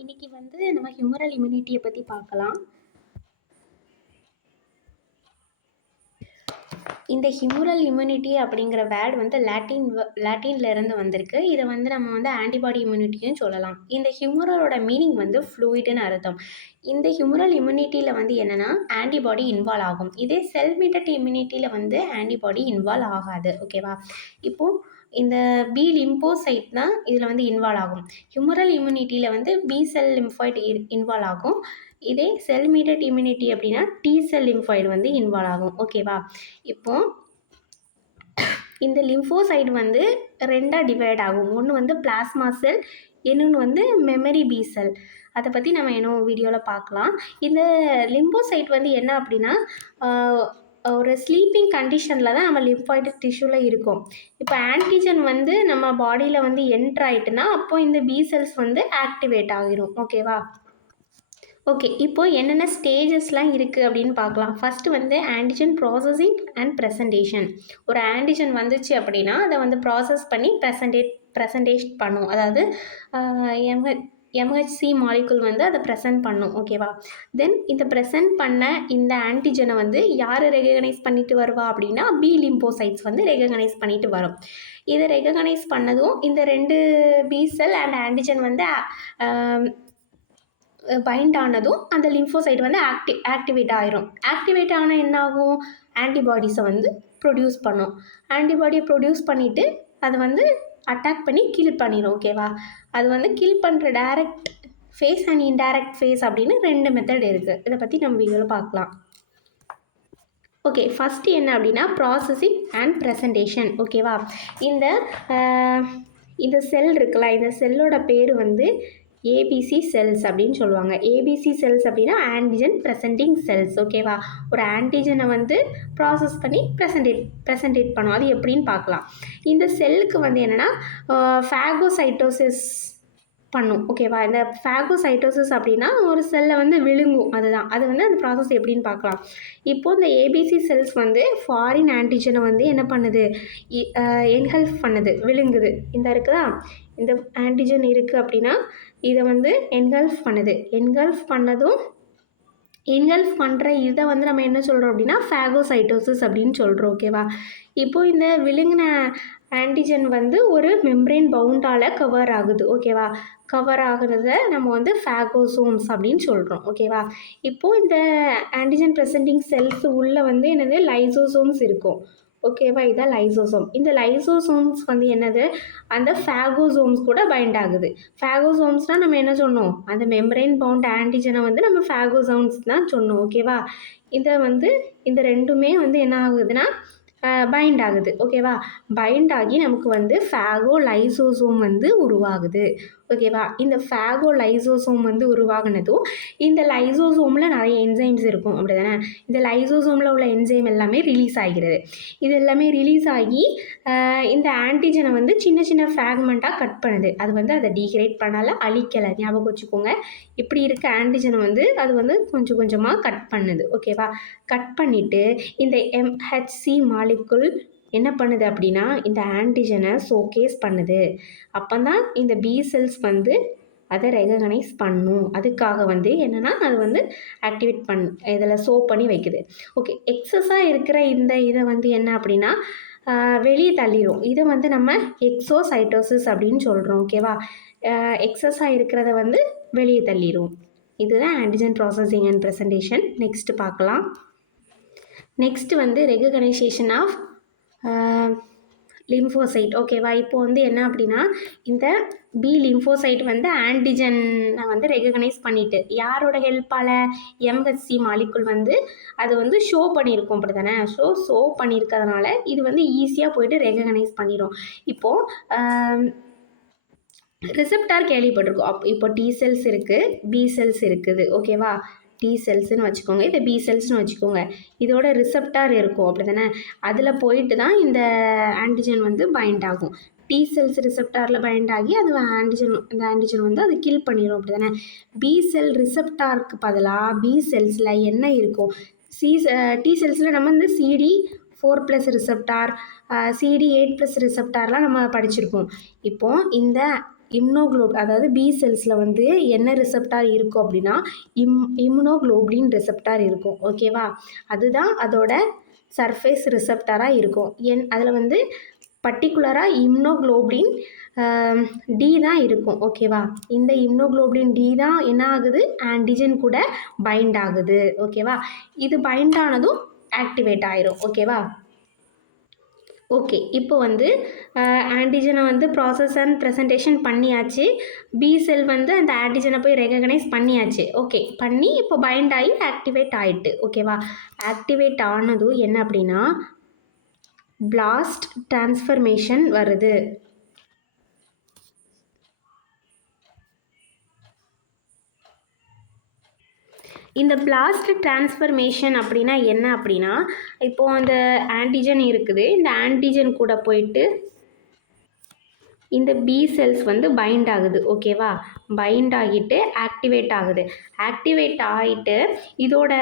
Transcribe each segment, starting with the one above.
இன்னைக்கு வந்து நம்ம ஹியூமரல் இம்யூனிட்டியை பற்றி பார்க்கலாம். இந்த ஹியூமரல் இம்யூனிட்டி அப்படிங்கிற வேர்டு வந்து லாட்டின்ல இருந்து வந்திருக்கு. இதை வந்து நம்ம வந்து ஆன்டிபாடி இம்யூனிட்டியும் சொல்லலாம். இந்த ஹியூமரலோட மீனிங் வந்து ஃப்ளூயிடுன்னு அர்த்தம். இந்த ஹியூமரல் இம்யூனிட்டியில் வந்து என்னென்னா ஆன்டிபாடி இன்வால்வ் ஆகும். இதே செல் மீட்டட் இம்யூனிட்டியில் வந்து ஆன்டிபாடி இன்வால்வ் ஆகாது. ஓகேவா? இப்போது இந்த பி லிம்போசைட் தான் இதில் வந்து இன்வால்வ் ஆகும். ஹியூமரல் இம்யூனிட்டியில் வந்து பி செல் லிம்போசைட் இன்வால்வ் ஆகும். இதே செல் மீட்டட் இம்யூனிட்டி அப்படின்னா டி செல் லிம்போசைட் வந்து இன்வால்வ் ஆகும். ஓகேவா? இப்போது இந்த லிம்போசைட் வந்து ரெண்டாக டிவைட் ஆகும். ஒன்று வந்து பிளாஸ்மா செல், இன்னொன்று வந்து மெமரி பி செல். அதை பற்றி நம்ம இன்னும் வீடியோவில் பார்க்கலாம். இந்த லிம்போசைட் வந்து என்ன அப்படின்னா ஒரு ஸ்லீப்பிங் கண்டிஷனில் தான் நம்ம லிம்ஃபாய்டு டிஷ்யூவில் இருக்கும். இப்போ ஆன்டிஜன் வந்து நம்ம பாடியில் வந்து என்ட்ரு ஆகிட்டுனா அப்போது இந்த பி செல்ஸ் வந்து ஆக்டிவேட் ஆகிரும். ஓகேவா? ஓகே, இப்போது என்னென்ன ஸ்டேஜஸ்லாம் இருக்குது அப்படின்னு பார்க்கலாம். ஃபஸ்ட்டு வந்து ஆன்டிஜன் ப்ராசஸிங் அண்ட் ப்ரெசன்டேஷன். ஒரு ஆன்டிஜன் வந்துச்சு அப்படின்னா அதை வந்து ப்ராசஸ் பண்ணி ப்ரெசன்டேட் பண்ணும். அதாவது எம்ஹெச்சி மாலிகுல் வந்து அதை ப்ரெசென்ட் பண்ணும். ஓகேவா? தென் இந்த ப்ரெசென்ட் பண்ண இந்த ஆன்டிஜனை வந்து யார் ரெகக்னைஸ் பண்ணிட்டு வருவா அப்படின்னா பி லிம்போசைட்ஸ் வந்து ரெகக்னைஸ் பண்ணிட்டு வரும். இதை ரெகக்னைஸ் பண்ணதும் இந்த ரெண்டு பி செல் அண்ட் ஆன்டிஜன் வந்து பைண்ட் ஆனதும் அந்த லிம்போசைட் வந்து ஆக்டிவேட் ஆயிரும். ஆக்டிவேட் ஆனால் என்ன ஆகும்? ஆன்டிபாடிஸை வந்து ப்ரொடியூஸ் பண்ணும். ஆன்டிபாடியை ப்ரொடியூஸ் பண்ணிவிட்டு அதை வந்து அட்டாக் பண்ணி கில் பண்ணிடும். ஓகேவா? அது வந்து கில் பண்ணுற direct phase and indirect phase அப்படின்னு ரெண்டு மெத்தட் இருக்குது. இதை பற்றி நம்ம வீடியோவில் பார்க்கலாம். ஓகே, ஃபஸ்ட்டு என்ன அப்படின்னா ப்ராசஸிங் அண்ட் ப்ரெசன்டேஷன். ஓகேவா? இந்த செல் இருக்குல்ல, இந்த செல்லோட பேர் வந்து ஏபிசி செல்ஸ் அப்படின்னு சொல்லுவாங்க. ஏபிசி செல்ஸ் அப்படின்னா ஆன்டிஜன் ப்ரெசென்டிங் செல்ஸ். ஓகேவா? ஒரு ஆன்டிஜனை வந்து ப்ராசஸ் பண்ணி ப்ரெசன்டேட் பண்ணும். அது எப்படின்னு பார்க்கலாம். இந்த செல்லுக்கு வந்து என்னென்னா ஃபேகோசைட்டோசிஸ் பண்ணும். ஓகேவா? இந்த ஃபேகோசைட்டோசிஸ் அப்படின்னா ஒரு செல்லை வந்து விழுங்கும். அதுதான் அது வந்து அந்த ப்ராசஸ் எப்படின்னு பார்க்கலாம். இப்போது இந்த ஏபிசி செல்ஸ் வந்து ஃபாரின் ஆன்டிஜனை வந்து என்ன பண்ணுது? என்ஹல்ஃப் பண்ணுது, விழுங்குது. இந்த இருக்குதா, இந்த ஆன்டிஜன் இருக்குது அப்படின்னா இதை வந்து என்ஹல்ஃப் பண்ணுது. என்ஹல்ஃப் பண்ணுற இதை வந்து நம்ம என்ன சொல்கிறோம் அப்படின்னா ஃபேகோசைட்டோசிஸ் அப்படின்னு சொல்கிறோம். ஓகேவா? இப்போது இந்த விழுங்கின ஆன்டிஜன் வந்து ஒரு மெம்ப்ரெயின் பவுண்டால் கவர் ஆகுது. ஓகேவா? கவர் ஆகுறத நம்ம வந்து ஃபேகோசோம்ஸ் அப்படின்னு சொல்கிறோம். ஓகேவா? இப்போது இந்த ஆன்டிஜன் ப்ரெசென்டிங் செல்ஸ் உள்ளே வந்து என்னது லைசோசோம்ஸ் இருக்கும். ஓகேவா? இதான் லைசோசோம். இந்த லைசோசோம்ஸ் வந்து என்னது? அந்த ஃபேகோசோம்ஸ் கூட பைண்ட் ஆகுது. ஃபேகோசோம்ஸ்னால் நம்ம என்ன சொன்னோம்? அந்த மெம்பரைன் பவுண்ட் ஆன்டிஜனை வந்து நம்ம ஃபேகோசோம்ஸ் தான் சொன்னோம். ஓகேவா? இதை வந்து இந்த ரெண்டுமே வந்து என்ன ஆகுதுன்னா பைண்ட் ஆகுது. ஓகேவா? பைண்ட் ஆகி நமக்கு வந்து ஃபேகோ லைசோசோம் வந்து உருவாகுது. ஓகேவா? இந்த ஃபேகோ லைசோசோம் வந்து உருவாகினதும் இந்த லைசோசோமில் நிறைய என்சைம்ஸ் இருக்கும். அப்படி தானே? இந்த லைசோசோமில் உள்ள என்சைம் எல்லாமே ரிலீஸ் ஆகிறது. இது எல்லாமே ரிலீஸ் ஆகி இந்த ஆன்டிஜனை வந்து சின்ன சின்ன ஃப்ராக்மெண்ட்டாக கட் பண்ணுது. அது வந்து அதை டீக்ரேட் பண்ணால அழிக்கலை. ஞாபகம் வச்சுக்கோங்க. இப்படி இருக்க ஆன்டிஜனை வந்து அது வந்து கொஞ்சம் கொஞ்சமாக கட் பண்ணுது. ஓகேவா? கட் பண்ணிவிட்டு இந்த எம்ஹெச்சி மாலிகுல் என்ன பண்ணுது அப்படின்னா இந்த ஆன்டிஜனை ஷோகேஸ் பண்ணுது. அப்போ தான் இந்த பி செல்ஸ் வந்து அதை ரெகக்னைஸ் பண்ணும். அதுக்காக வந்து என்னென்னா அது வந்து ஆக்டிவேட் இதில் பண்ணி வைக்குது. ஓகே, எக்ஸஸாக இருக்கிற இதை வந்து என்ன அப்படின்னா வெளியே தள்ளிடும். இதை வந்து நம்ம எக்ஸோசைட்டோசிஸ் அப்படின்னு சொல்கிறோம். ஓகேவா? எக்ஸஸாக இருக்கிறத வந்து வெளியே தள்ளிடும். இதுதான் antigen processing and presentation. Next பார்க்கலாம். நெக்ஸ்ட்டு வந்து ரெகக்னைசேஷன் ஆஃப் லிம்போசைட். ஓகேவா? இப்போ வந்து என்ன அப்படின்னா இந்த பி லிம்போசைட் வந்து ஆன்டிஜனை வந்து ரெகக்னைஸ் பண்ணிவிட்டு யாரோட ஹெல்ப்பால் எம்ஹெச்சி மாலிகுல் வந்து அது வந்து ஷோ பண்ணியிருக்கோம். அப்படி தானே? ஷோ பண்ணியிருக்கிறதுனால இது வந்து ஈஸியாக போயிட்டு ரெகக்னைஸ் பண்ணிடும். இப்போது ரிசெப்டார் கேள்விப்பட்டிருக்கோம். இப்போ டி செல்ஸ் இருக்குது, பி செல்ஸ் இருக்குது. ஓகேவா? டி செல்ஸ்ன்னு வச்சுக்கோங்க, இதை பி செல்ஸ்னு வச்சுக்கோங்க. இதோட ரிசெப்டார் இருக்கும். அப்படி தானே? அதில் போயிட்டு தான் இந்த ஆன்டிஜன் வந்து பைண்ட் ஆகும். டி செல்ஸ் ரிசெப்டாரில் பைண்ட் ஆகி அது இந்த ஆன்டிஜன் வந்து அது கில் பண்ணிடும். அப்படி தானே? பி செல் ரிசெப்டாருக்கு பதிலாக பி செல்ஸில் என்ன இருக்கும்? டி செல்ஸில் நம்ம வந்து CD4+ ரிசெப்டார், CD8+ ரிசெப்டார்லாம் நம்ம படிச்சிருப்போம். இப்போது இந்த அதாவது பி செல்ஸில் வந்து என்ன ரிசெப்டார் இருக்கும் அப்படின்னா இம்யூனோகுளோபின் ரிசெப்டார் இருக்கும். ஓகேவா? அதுதான் அதோட சர்ஃபேஸ் ரிசெப்டாராக இருக்கும். அதில் வந்து பர்டிகுலராக இம்யூனோகுளோபின் டி தான் இருக்கும். ஓகேவா? இந்த இம்யூனோகுளோபின் டி தான் என்ன ஆகுது, ஆன்டிஜன் கூட பைண்ட் ஆகுது. ஓகேவா? இது பைண்ட் ஆனதும் ஆக்டிவேட் ஆயிரும். ஓகேவா? ஓகே, இப்போ வந்து ஆன்டிஜனை வந்து ப்ராசஸ் அண்ட் ப்ரெசன்டேஷன் பண்ணியாச்சு. பி செல் வந்து அந்த ஆன்டிஜனை போய் ரெகக்னைஸ் பண்ணியாச்சு. ஓகே, பண்ணி இப்போ பைண்ட் ஆகி ஆக்டிவேட் ஆகிட்டு. ஓகேவா? ஆக்டிவேட் ஆனதும் என்ன அப்படின்னா பிளாஸ்ட் டிரான்ஸ்ஃபர்மேஷன் வருது. இந்த பிளாஸ்ட் டிரான்ஸ்ஃபர்மேஷன் அப்படின்னா என்ன அப்படின்னா, இப்போது அந்த ஆன்டிஜன் இருக்குது, இந்த ஆன்டிஜன் கூட போயிட்டு இந்த பி செல்ஸ் வந்து பைண்ட் ஆகுது. ஓகேவா? பைண்ட் ஆகிட்டு ஆக்டிவேட் ஆகுது. ஆக்டிவேட் ஆகிட்டு இதோட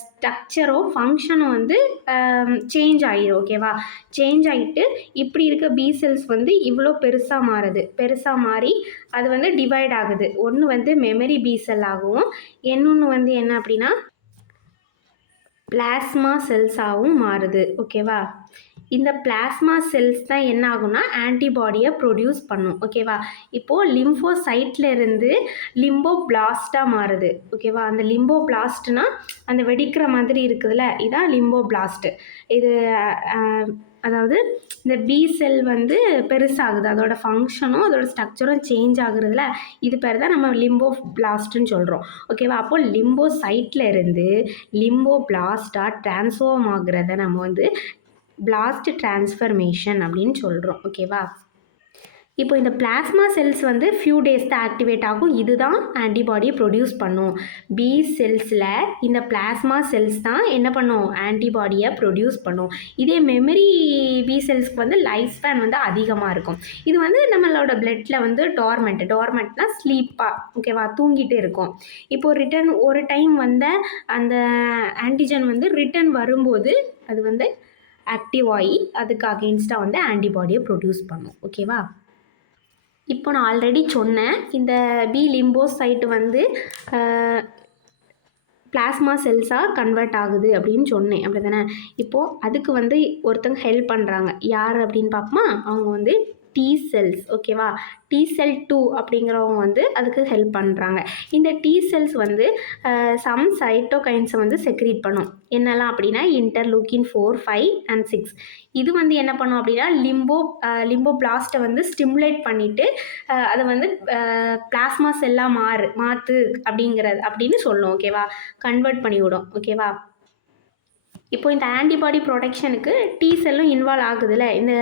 ஸ்ட்ரக்சரோ ஃபங்க்ஷனும் வந்து சேஞ்ச் ஆகிடும். ஓகேவா? சேஞ்ச் ஆகிட்டு இப்படி இருக்க பி செல்ஸ் வந்து இவ்வளோ பெருசாக மாறுது. பெருசாக மாறி அது வந்து டிவைட் ஆகுது. ஒன்று வந்து மெமரி பி செல் ஆகவும், இன்னொன்று வந்து என்ன அப்படின்னா பிளாஸ்மா செல்ஸாகவும் மாறுது. ஓகேவா? இந்த பிளாஸ்மா செல்ஸ் தான் என்ன ஆகும்னா ஆன்டிபாடியை ப்ரொடியூஸ் பண்ணும். ஓகேவா? இப்போது லிம்போசைட்டில் இருந்து லிம்போபிளாஸ்ட்டாக மாறுது. ஓகேவா? அந்த லிம்போபிளாஸ்ட்னா அந்த வெடிக்கிற மாதிரி இருக்குதுல்ல, இதான் லிம்போபிளாஸ்ட்டு. இது அதாவது இந்த பி செல் வந்து பெருசாகுது, அதோட ஃபங்க்ஷனும் அதோட ஸ்ட்ரக்சரும் சேஞ்ச் ஆகுறதுல இது பேர் தான் நம்ம லிம்போ பிளாஸ்ட்னு சொல்கிறோம். ஓகேவா? அப்போது லிம்போசைட்டில் இருந்து லிம்போ பிளாஸ்டாக டிரான்ஸ்ஃபார்ம் ஆகுறத நம்ம வந்து பிளாஸ்ட் டிரான்ஸ்ஃபர்மேஷன் அப்படின்னு சொல்கிறோம். ஓகேவா? இப்போ இந்த பிளாஸ்மா செல்ஸ் வந்து ஃபியூ டேஸ் தான் ஆக்டிவேட் ஆகும். இதுதான் ஆன்டிபாடியை ப்ரொடியூஸ் பண்ணும். பி செல்ஸில் இந்த பிளாஸ்மா செல்ஸ் தான் என்ன பண்ணும், ஆன்டிபாடியை ப்ரொடியூஸ் பண்ணும். இதே மெமரி பி செல்ஸ்க்கு வந்து லைஃப் ஸ்பேன் வந்து அதிகமாக இருக்கும். இது வந்து நம்மளோட பிளட்டில் வந்து டார்மெண்ட்னா ஸ்லீப்பாக, ஓகேவா, தூங்கிட்டு இருக்கும். இப்போது ஒரு டைம் வந்த அந்த ஆன்டிஜன் வந்து ரிட்டர்ன் வரும்போது அது வந்து ஆக்டிவ் ஆகி அதுக்கு அகெயின்ஸ்டாக வந்து ஆன்டிபாடியை ப்ரொடியூஸ் பண்ணும். ஓகேவா? இப்போ நான் ஆல்ரெடி சொன்னேன், இந்த பி லிம்போசைட் வந்து பிளாஸ்மா செல்ஸாக கன்வெர்ட் ஆகுது அப்படின்னு சொன்னேன். அப்படி தானே? இப்போது அதுக்கு வந்து ஒருத்தங்க ஹெல்ப் பண்ணுறாங்க. யார் அப்படின்னு பார்ப்போமா? அவங்க வந்து டி செல்ஸ். ஓகேவா? டி செல் 2 அப்படிங்கிறவங்க வந்து அதுக்கு ஹெல்ப் பண்ணுறாங்க. இந்த டி செல்ஸ் வந்து சம் சைட்டோகைன்ஸை வந்து செக்ரீட் பண்ணும். என்னெல்லாம் அப்படின்னா இன்டர்லூக்கின் 4, 5 and 6. இது வந்து என்ன பண்ணும் அப்படின்னா லிம்போபிளாஸ்ட்டை வந்து ஸ்டிமுலேட் பண்ணிவிட்டு அதை வந்து பிளாஸ்மா செல்லாக மாற்று அப்படின்னு சொல்லும். ஓகேவா? கன்வெர்ட் பண்ணிவிடும். ஓகேவா? இப்போ இந்த ஆன்டிபாடி ப்ரொடெக்ஷனுக்கு டி செல்லும் இன்வால்வ் ஆகுதுல்ல, இந்த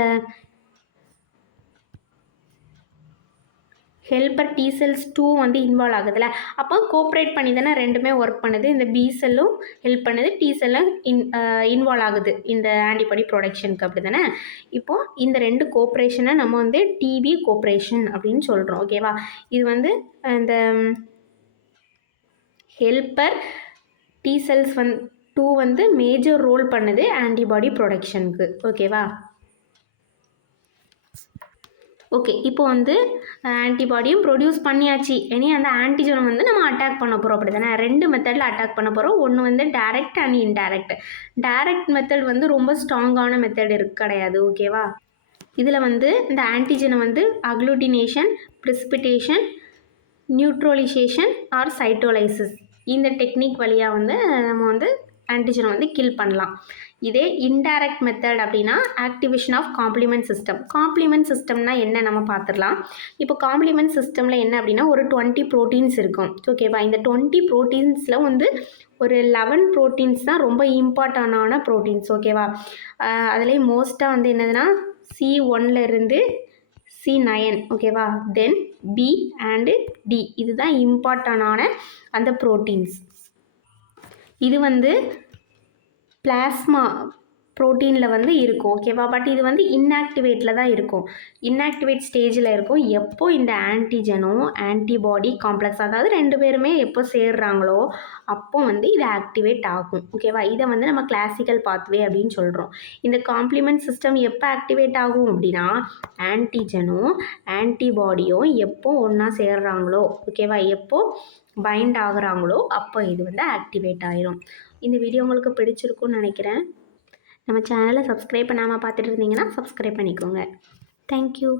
ஹெல்பர் டி செல்ஸ் 2 வந்து இன்வால்வ் ஆகுதுல்ல, அப்போ கோஆப்ரேட் பண்ணி தானே ரெண்டுமே ஒர்க் பண்ணுது. இந்த பி செல்லும் ஹெல்ப் பண்ணுது, டி செல்லும் இன்வால்வ் ஆகுது இந்த ஆன்டிபாடி ப்ரொடக்ஷனுக்கு. அப்படி தானே? இப்போது இந்த ரெண்டு கோஆப்ரேஷனை நம்ம வந்து டிபி கோஆப்ரேஷன் அப்படின்னு சொல்கிறோம். ஓகேவா? இது வந்து இந்த ஹெல்பர் டி செல்ஸ் 2 வந்து மேஜர் ரோல் பண்ணுது ஆன்டிபாடி ப்ரொடக்ஷனுக்கு. ஓகேவா? ஓகே, இப்போ வந்து ஆன்டிபாடியும் ப்ரொடியூஸ் பண்ணியாச்சு. இனி அந்த ஆன்டிஜனை வந்து நம்ம அட்டாக் பண்ண போகிறோம். அப்படி தானே? ரெண்டு மெத்தடில் அட்டாக் பண்ண போகிறோம். ஒன்று வந்து direct and indirect. Direct method வந்து ரொம்ப ஸ்ட்ராங்கான மெத்தட் கிடையாது. ஓகேவா? இதில் வந்து இந்த ஆன்டிஜனை வந்து அக்ளூட்டினேஷன், பிரிசிபிட்டேஷன், நியூட்ரலைசேஷன் ஆர் சைட்டோலைசிஸ் இந்த டெக்னிக் வழியாக வந்து நம்ம வந்து ஆன்டிஜனை வந்து கில் பண்ணலாம். இதே இன்டைரக்ட் மெத்தட் அப்படின்னா activation of complement system. Complement சிஸ்டம்னா என்ன நம்ம பார்த்துடலாம். இப்போ காம்ப்ளிமெண்ட் சிஸ்டமில் என்ன அப்படின்னா ஒரு 20 ப்ரோட்டீன்ஸ் இருக்கும். ஓகேவா? இந்த 20 ப்ரோட்டீன்ஸில் வந்து ஒரு 11 ப்ரோட்டீன்ஸ் தான் ரொம்ப இம்பார்ட்டண்டான ப்ரோட்டீன்ஸ். ஓகேவா? அதுலேயும் மோஸ்ட்டாக வந்து என்னதுன்னா C1லேருந்து C9. ஓகேவா? தென் பி அண்டு டி இதுதான் இம்பார்ட்டண்டான அந்த ப்ரோட்டீன்ஸ். இது வந்து பிளாஸ்மா ப்ரோட்டீனில் வந்து இருக்கும் ஓகேவா. பட் இது வந்து இன்ஆக்டிவேட்டில் தான் இருக்கும், இன்ஆக்டிவேட் ஸ்டேஜில் இருக்கும். எப்போ இந்த ஆன்டிஜனும் ஆன்டிபாடி காம்ப்ளெக்ஸ், அதாவது 2 பேருமே எப்போ சேர்றாங்களோ அப்போ வந்து இது ஆக்டிவேட் ஆகும் ஓகேவா. இதை வந்து நம்ம கிளாசிக்கல் பாத்வே அப்படின்னு சொல்கிறோம். இந்த காம்ப்ளிமெண்ட் சிஸ்டம் எப்போ ஆக்டிவேட் ஆகும் அப்படின்னா ஆன்டிஜனும் ஆன்டிபாடியும் எப்போ ஒன்றா சேர்றாங்களோ ஓகேவா, எப்போ பைண்ட் ஆகுறாங்களோ அப்போ இது வந்து ஆக்டிவேட் ஆயிரும். இந்த வீடியோ உங்களுக்கு பிடிச்சிருக்குன்னு நினைக்கிறேன். நம்ம சேனலை சப்ஸ்கிரைப் பண்ணாமல் பார்த்துட்டு இருந்தீங்கன்னா சப்ஸ்கிரைப் பண்ணிக்கோங்க. தேங்க்யூ.